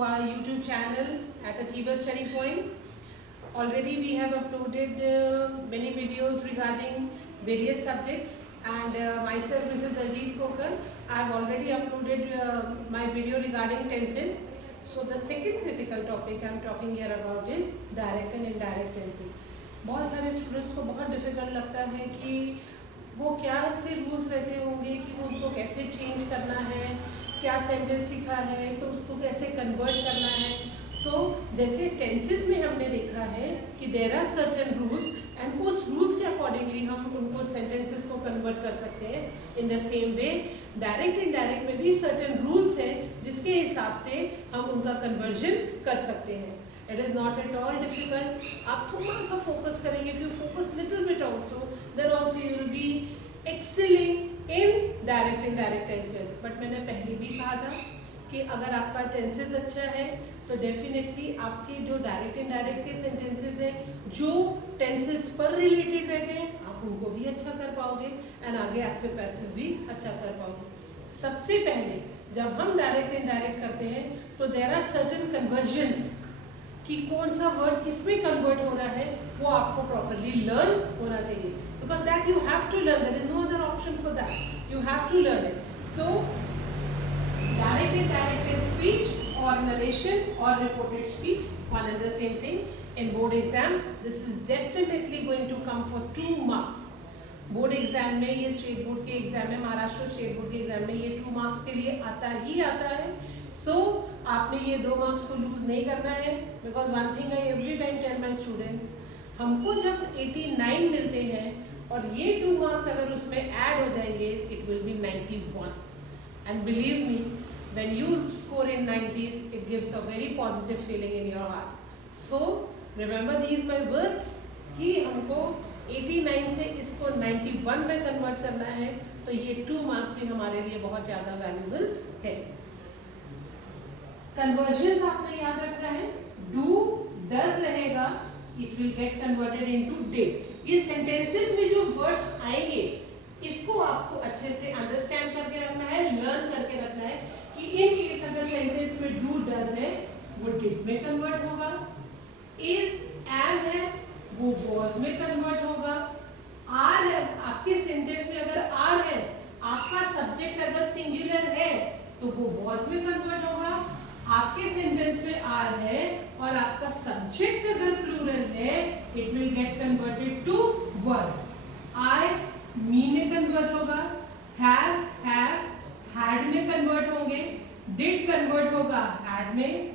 to our YouTube channel at Achiever Study Point. Already we have uploaded many videos regarding various subjects, and myself, Mrs. Daljit Kokar, I have already uploaded my video regarding tenses. So the second critical topic I am talking here about is direct and indirect tenses. बहुत सारे स्टूडेंट्स को बहुत डिफिकल्ट लगता है कि वो क्या ऐसे रूल्स रहते होंगे कि वो उसको कैसे चेंज करना है, क्या सेंटेंस लिखा है तो उसको कैसे कन्वर्ट करना है. सो जैसे टेंसेस में हमने देखा है कि there are certain rules and उस रूल्स के अकॉर्डिंगली हम उनको सेंटेंसेस को कन्वर्ट कर सकते हैं. In the same way direct indirect में भी सर्टेन रूल्स हैं जिसके हिसाब से हम उनका कन्वर्जन कर सकते हैं. It is not at all difficult. आप थोड़ा सा फोकस करेंगे, if you focus little bit also, then also you will be excelling in direct indirect as well. But मैंने पहले भी कहा था कि अगर आपका टेंसेस अच्छा है तो डेफिनेटली आपके जो डायरेक्ट इनडायरेक्ट के सेंटेंसेस हैं जो टेंसेस पर रिलेटेड रहते हैं आप उनको भी अच्छा कर पाओगे एंड आगे एक्टिव पैसिव भी अच्छा कर पाओगे. सबसे पहले जब हम डायरेक्ट इनडायरेक्ट करते हैं तो देयर आर सर्टेन कन्वर्जन्स कि कौन सा वर्ड किस में कन्वर्ट हो रहा है वो आपको प्रॉपर्ली लर्न होना चाहिए. Because that you have to learn, there is no other option for that, you have to learn it. So direct indirect in speech और नरेशन और reported speech, one and the same thing. In board exam this is definitely going to come for 2 marks. Board exam में, ये state board के exam में, Maharashtra state board के exam में ये 2 marks के लिए आता ही आता है. सो आपने ये 2 marks को लूज नहीं करना है. Because one thing I every time tell my students, हमको जब 89 मिलते हैं और ये 2 marks अगर उसमें ऐड हो जाएंगे it will B 91. And believe me, when you score in 90s it gives a very positive feeling in your heart. So remember these my words कि हमको 89 से इसको 91 में कन्वर्ट करना है तो ये 2 marks भी हमारे लिए बहुत ज़्यादा वैल्यूबल है. कन्वर्जन आपने याद रखना है. डू डज रहेगा, it will get converted into did. ये सेंटेंसेस में जो वर्ड्स आएंगे इसको आपको अच्छे से अंडरस्टैंड करके रखना है, लर्न करके रखना है कि इन केस अगर सेंटेंस में डू डज है वो डिड में कन्वर्ट होगा, इज एम है वो वॉज में कन्वर्ट होगा, आर है आपके सेंटेंस में अगर आर है आपका सब्जेक्ट अगर सिंगुलर है तो वो वॉज में कन्वर्ट होगा, आपके सेंटेंस में आर है और आपका सब्जेक्ट अगर प्लूरल है it will get converted to were. I me में कन्वर्ट होगा, हैज हैव हैड में कन्वर्ट होंगे, डिड कन्वर्ट होगा हैड में.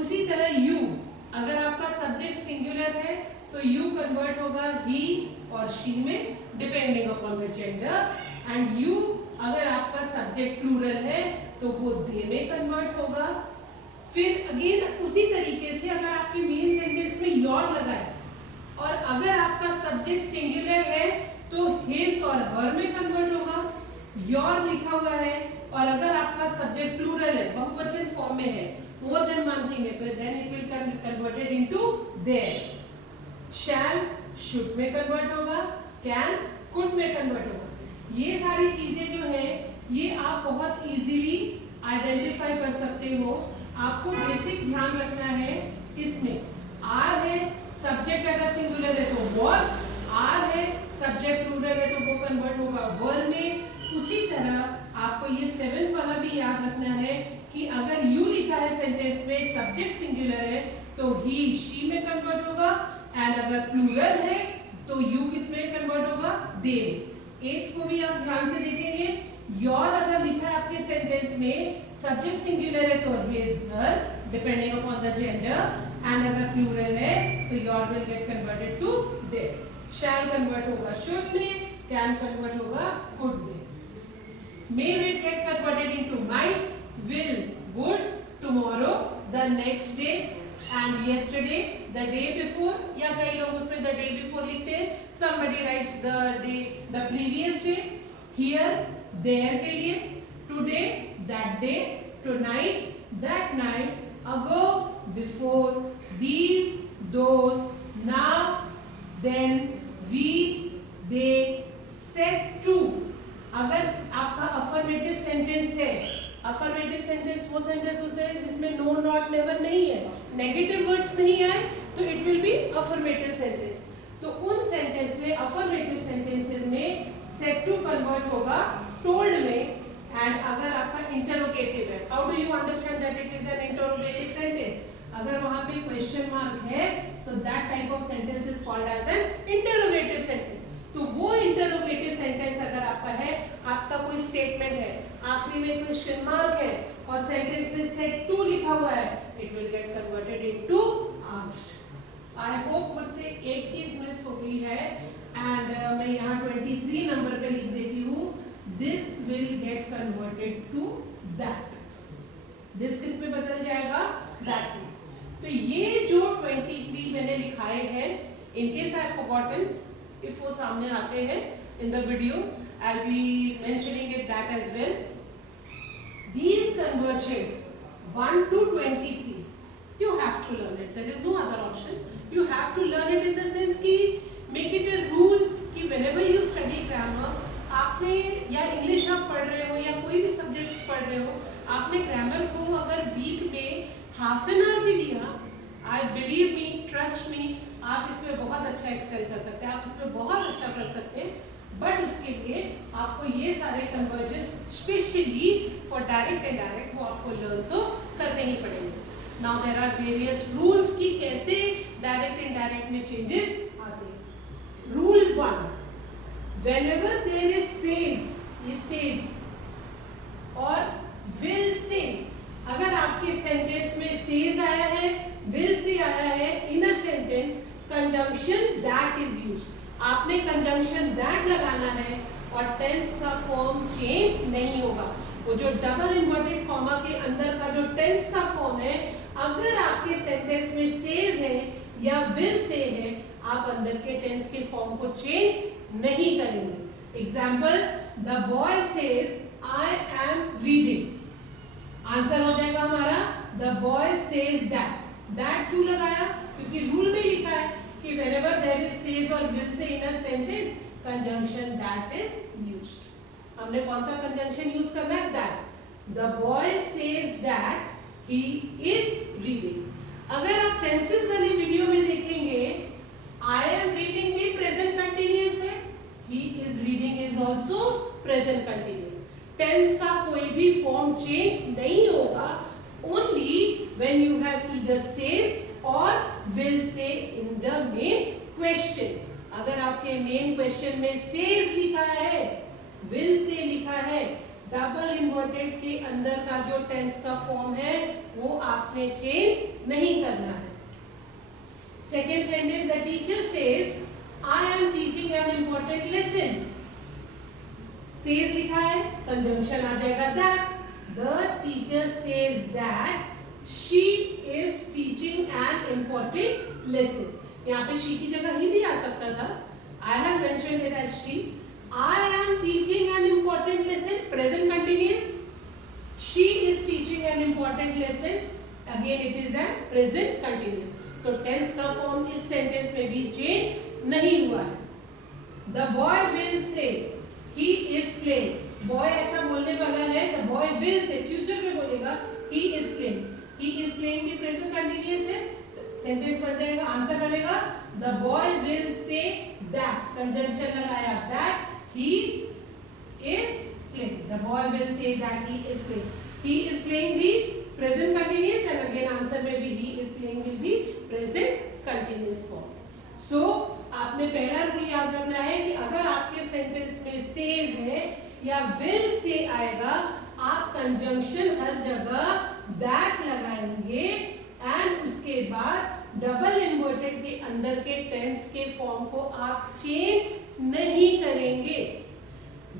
उसी तरह यू अगर आपका सब्जेक्ट सिंगुलर है तो यू कन्वर्ट होगा ही और शी में depending upon the gender. And you अगर आपका सब्जेक्ट प्लूरल है तो वो दे में कन्वर्ट होगा. फिर अगेन उसी तरीके से अगर आपकी मेन सेंटेंस में योर लगा है और अगर आपका सब्जेक्ट सिंगुलर है तो हिज और हर में कन्वर्ट होगा. योर लिखा हुआ है और अगर आपका सब्जेक्ट प्लूरल है, बहुवचन फॉर्म में है, मोर देन वन थिंग है तो then it will converted into there. Shall should में कन्वर्ट होगा, कैन कुड में कन्वर्ट होगा. ये सारी चीजें जो है ये आप बहुत इजीली आइडेंटिफाई कर सकते हो. आपको बेसिक ध्यान रखना है इसमें. आर है सब्जेक्ट अगर सिंगुलर है तो वॉज, आर है सब्जेक्ट प्लूरल है तो वो कन्वर्ट होगा वर में. उसी तरह आपको ये 7th वाला भी याद रखना है कि अगर यू लिखा है सेंटेंस में, सब्जेक्ट सिंगुलर है तो ही शी में कन्वर्ट होगा एंड अगर प्लूरल है तो यू किस में कन्वर्ट होगा, दे. 8th को भी आप ध्यान से देखेंगे. योर अगर लिखा है आपके सेंटेंस में, सब्जेक्ट सिंगुलर है तो his her depending upon the gender, and अगर प्लूरल है तो your will get converted to their. Shall convert होगा शुड में, कैन कन्वर्ट होगा कुड में. May will get converted into might, will, would, tomorrow, the next day and yesterday, the day before. या कई लोग उसमें the day before लिखते हैं. somebody writes the day, the previous day. here, there के लिए today, that day, tonight, that night, ago, before, these, those, now, then, we, they, said to. अगर आपका affirmative sentence है अफर्मेटिव सेंटेंस वो सेंटेंस होते हैं जिसमें नो, नॉट, नेवर नहीं है, नेगेटिव वर्ड्स नहीं आए, तो it will be affirmative sentence. तो उन सेंटेंस में, अफर्मेटिव सेंटेंसेस में सेड टू कन्वर्ट होगा टोल्ड में। एंड अगर आपका इंटरोगेटिव है, how do you understand that it is an interrogative sentence? अगर वहां पे क्वेश्चन मार्क है तो that type of sentence is called as an interrogative sentence. तो वो इंटरोगेटिव सेंटेंस अगर आपका है, आपका कोई स्टेटमेंट है, आखिरी में क्वेश्चन मार्क है और सेंटेंस में सेड टू लिखा हुआ है, it will get converted into asked. I hope मुझसे एक चीज मिस हो गई है एंड मैं यहाँ 23 नंबर पे लिख देती हूँ, this will get converted to that. This किस में बदल जाएगा? दैट में। तो ये जो 23 मैंने लिखाए हैं, in case I forgotten, if वो सामने आते हैं in the video, I will be mentioning it that as well. These conversions 1 to 23, you have to learn it. There is no other option. You have to learn it in the sense कि make it a rule कि whenever you study grammar, आपने या इंग्लिश आप पढ़ रहे हो या कोई भी सब्जेक्ट्स पढ़ रहे हो, आपने ग्रामर को अगर वीक में हाफ एन आवर भी दिया, I believe me, trust me, आप इसमें बहुत अच्छा एक्सेल कर सकते हैं, आप इसमें बहुत अच्छा कर सकते हैं। बट उसके लिए आपको ये सारे conversion specially for direct and direct वो आपको लर्न तो करने ही पड़ेंगे। Now there are various rules कि कैसे डायरेक्ट एंड डायरेक्ट में चेंजेस आते हैं। Rule 1, whenever there is says, ये सेज और विल से, अगर आपके सेंटेंस में सेज आया है, विल से आया है in a sentence, conjunction that is used. आपने कंजंक्शन दैट लगाना है और टेंस का फॉर्म चेंज नहीं होगा। वो जो डबल इन्वर्टेड कॉमा के अंदर का जो टेंस का फॉर्म है, अगर आपके सेंटेंस में सेज है या विल से है, आप अंदर के टेंस के फॉर्म को चेंज नहीं करेंगे। Example, the boy says I am reading. Answer हो जाएगा हमारा the boy says that. That क्यों लगाया? क्योंकि रूल में लिखा है कि whenever there is says or will say in a sentence, conjunction that is used. हमने कौन सा conjunction use करना है? That. The boy says that he is reading. अगर आप tenses वाली वीडियो में देखेंगे, I am reading भी present continuous है, he is reading is also present continuous. Tense का कोई भी form change नहीं होगा, only when you have either says और will say in the main question. अगर आपके मेन क्वेश्चन में says लिखा है, will say लिखा है, डबल इन्वर्टेड के अंदर का जो टेंस का फॉर्म है वो आपने चेंज नहीं करना है। Second sentence, the teacher says I am teaching an important lesson. Says लिखा है, कंजंक्शन आ जाएगा that. The teacher says that she is teaching an important lesson. यहाँ पे she की जगह ही भी आ सकता था। I have mentioned it as she. I am teaching an important lesson. Present continuous. She is teaching an important lesson. Again it is a present continuous. तो tense का form इस sentence में भी change नहीं हुआ है। The boy will say he is playing. Boy ऐसा बोलने वाला है, the boy will say, future में बोलेगा he is playing. He is playing भी present continuous है, सेंटेंस बन जाएगा, आंसर बनेगा the boy will say that, conjunction लगाया that he is playing. The boy will say that he is playing. He is playing भी present continuous and again answer में भी he is playing will be present continuous form. So आपने पहला रूल याद रखना है कि अगर आपके सेंटेंस में says है या will say आएगा, आप कंजंक्शन हर जगह दैट लगाएंगे एंड उसके बाद डबल इन्वर्टेड के अंदर के टेंस के फॉर्म को आप चेंज नहीं करेंगे।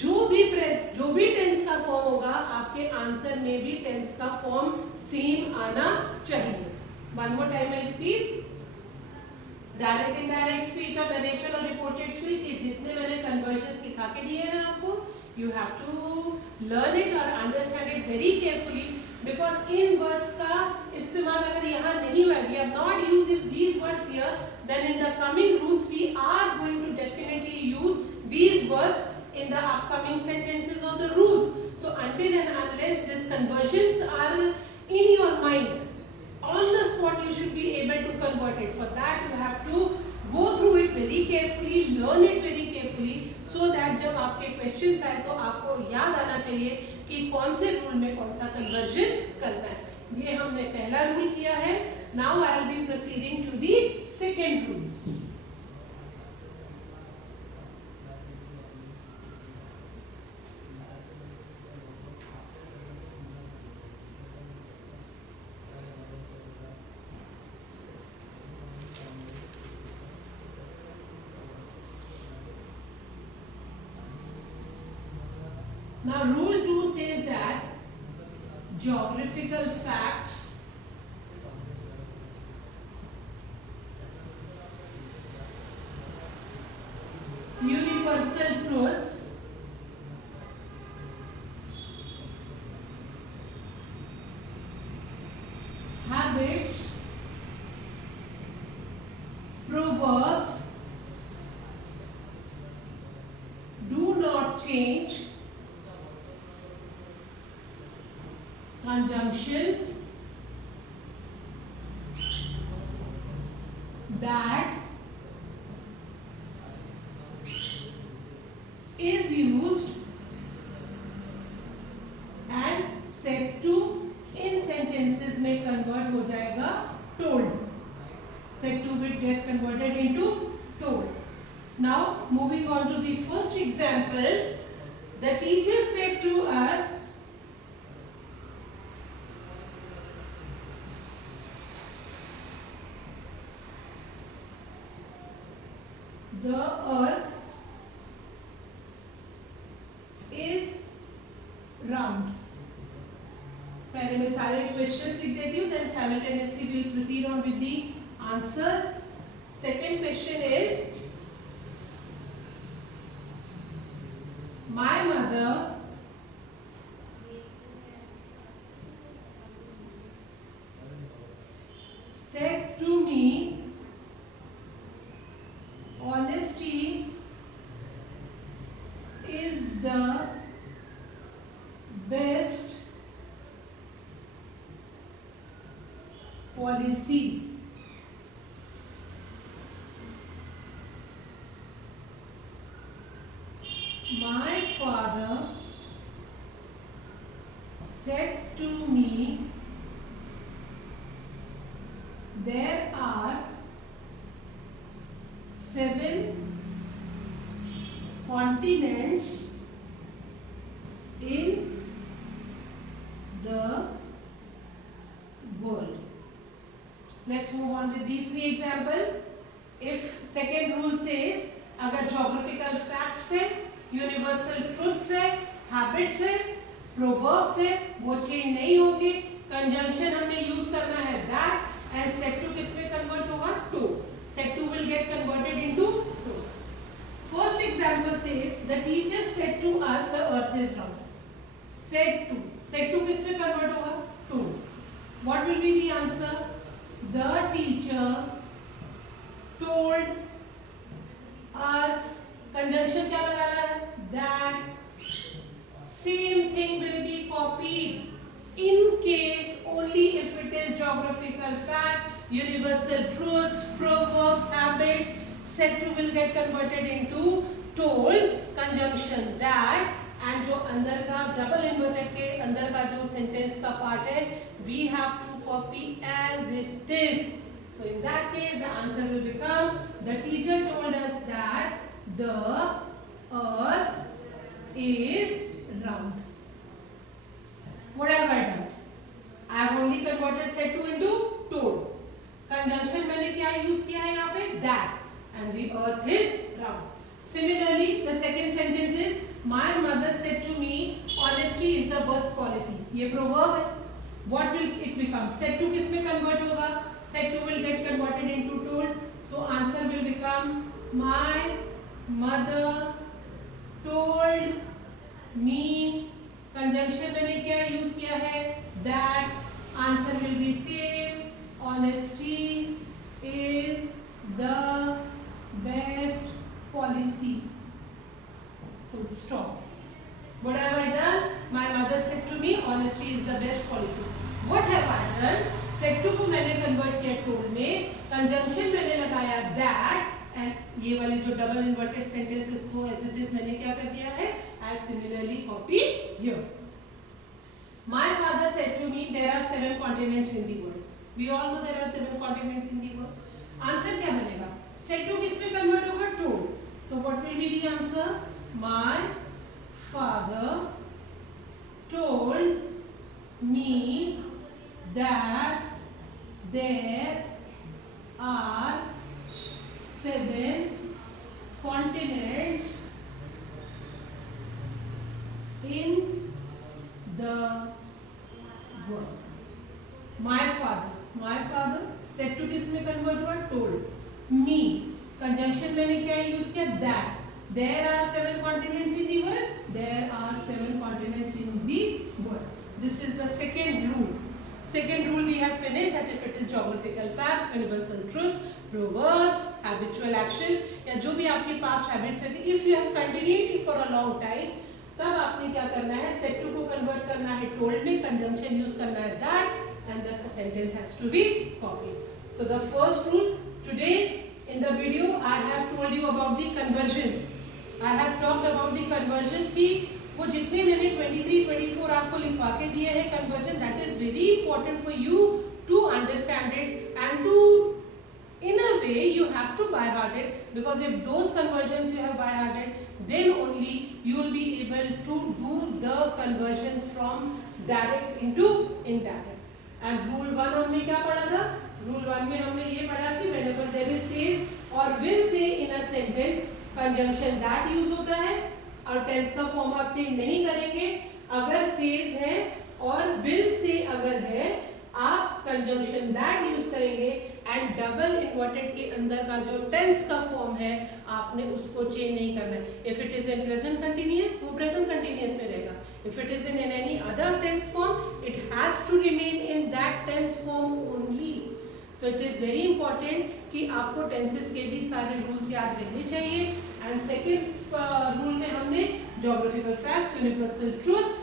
जो भी टेंस का फॉर्म होगा, आपके आंसर में भी टेंस का फॉर्म सेम आना चाहिए। One more time I repeat, direct indirect speech और नरेशन और रिपोर्टेड स्पीच, ये जितने मैंने कन्वर्जन्स लिखा के दिए हैं आपको, you have to learn it or understand it very carefully, because इन words का इस्तेमाल अगर यहाँ नहीं हुआ, we have not used if these words here, then in the coming rules we are going to definitely use these words in the upcoming sentences or the rules. So So until and unless these conversions are in your mind, on the spot you should be able to convert it. For that you have to go through it very carefully, learn it very carefully, so that जब आपके questions आए तो आपको याद आना चाहिए कि कौन से रूल में कौन सा कन्वर्जन करना है. ये हमने पहला रूल किया है. Now I will be proceeding to the second rule. Now rule 2 says that geographical facts universal truths habits proverbs do not change conjunction that is used and said to in sentences में convert हो जाएगा told. Said to will get converted into told. Now moving on to the first example, the teacher said to us, the earth is round. पहले मैं सारे questions लिख देती हूँ, then simultaneously we will proceed on with the answers. Second question is, my mother said to me, honesty is the best policy. My father said to me, there are 7 continents in the world. Let's move on with these 3 examples. If second rule says, अगर geographical facts है, universal truths है, habits है, proverbs है, वो change नहीं होगी. Conjunction हमने use करना है that, and set to किस में convert होगा? To. Set to will get converted into to. First example says, the teacher said to us the earth is round. Said to. Said to किस में convert होगा? To. What will be the answer? The teacher told us. Conjunction क्या लगाना है? That. Same thing will be copied in case only if it is geographical fact, universal truths, proverbs, habits. Said to will get converted into told. Conjunction that, and जो अंदर का double inverted के अंदर का जो sentence का part है, we have to copy as it is. So in that case the answer will become, the teacher told us that the earth is round. What have I done? I have only converted said to into told. Conjunction मैंने क्या use किया है यहाँ पे? That. And the earth is round. Similarly, the second sentence is, my mother said to me, honesty is the best policy. ये proverb है. What will it become? Said to किस में convert होगा? Said to will get converted into told. So answer will become, my mother told me. Conjunction मैंने क्या use किया है? That. Answer will be same. Honesty is the best policy. Full stop. What have I done? My mother father said to me, honesty is the best policy. What have I done? Said to को मैंने convert किया told में, conjunction मैंने लगाया that, and ये वाले जो double inverted sentences को as it is मैंने क्या कर दिया है? I have similarly copied here. My father said to me, there are 7 continents in the world. We all know there are 7 continents in the world. Answer क्या बनेगा? Said to किस में convert होगा? Told. तो what will be the answer? My father told me that there are 7 continents in the world. My father said to किस में convert हुआ? Told. Me conjunction मैंने क्या यूज किया? That. There are 7 continents in the world. There are 7 continents in the world. This is the second rule. Second rule we have finished, that if it is geographical facts, universal truth, proverbs, habitual actions या जो भी आपकी past habits है, if you have continued it for a long time, तब आपने क्या करना है? Said to को convert करना है told में, conjunction use करना है that, and the sentence has to be copied. So the first rule today in the video I have told you about the conversions. I have talked about the conversions की वो जितने मैंने 23, 24 आपको लिखवा के दिए हैं conversion, that is very important for you to understand it and to, in a way you have to by heart it, because if those conversions you have by hearted, then only you will be able to do the conversions from direct into indirect. And rule 1 हमने क्या पढ़ा था? Rule 1 में हमने ये पढ़ा कि whenever there is says or will say in a sentence, conjunction that use होता है और टेंस का फॉर्म आप चेंज नहीं करेंगे. अगर सेज है और विल से अगर है, आप कंजंक्शन दैट यूज करेंगे एंड डबल इन्वर्टेड के अंदर का जो टेंस का फॉर्म है आपने उसको चेंज नहीं करना है. If it is in present continuous, वो प्रेजेंट कंटिन्यूअस में रहेगा. If it is in any other tense form, it has to remain in that tense form only. So it is very important कि आपको टेंसेस के भी सारे रूल्स याद रहने चाहिए. एंड सेकेंड रूल में हमने geographical facts, universal truths,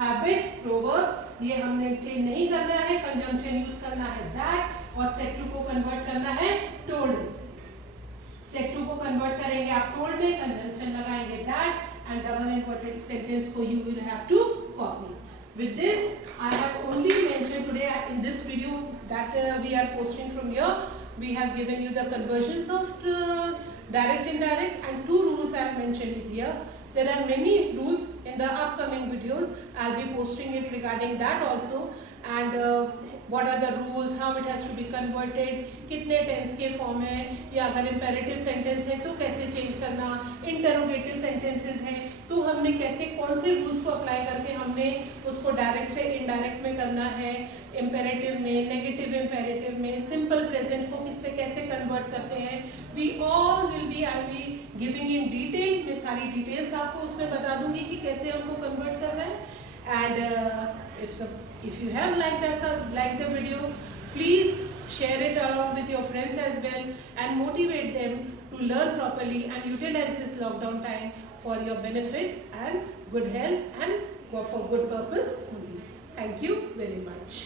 habits, proverbs, ये हमने चेंज नहीं करना है. कंजंक्शन यूज करना है दैट और सेट टू को कन्वर्ट करना है टोल्ड. सेट टू को कन्वर्ट करेंगे आप टोल्ड में, कंजंक्शन लगाएंगे that and double important sentence को you will have to copy. With this, I have only mentioned today in this video that we are posting from here. We have given you the conversions of direct, indirect, and 2 rules I have mentioned it here. There are many rules in the upcoming videos. I'll be posting it regarding that also. And what are the rules, how it has to be converted, कितने टेंस के फॉर्म है, या अगर imperative sentence है तो कैसे चेंज करना, interrogative sentences हैं तो हमने कैसे कौन से रूल्स को अप्लाई करके हमने उसको डायरेक्ट से इनडायरेक्ट में करना है, इम्पेरेटिव में, नेगेटिव इम्पेरेटिव में, सिंपल प्रेजेंट को किससे कैसे कन्वर्ट करते हैं. We all will be I be giving in detail. मैं सारी डिटेल्स आपको उसमें बता दूंगी कि कैसे हमको कन्वर्ट करना है. And if you have liked the video, please share it along with your friends as well and motivate them to learn properly and utilize this lockdown time for your benefit and good health and for good purpose only. Thank you very much.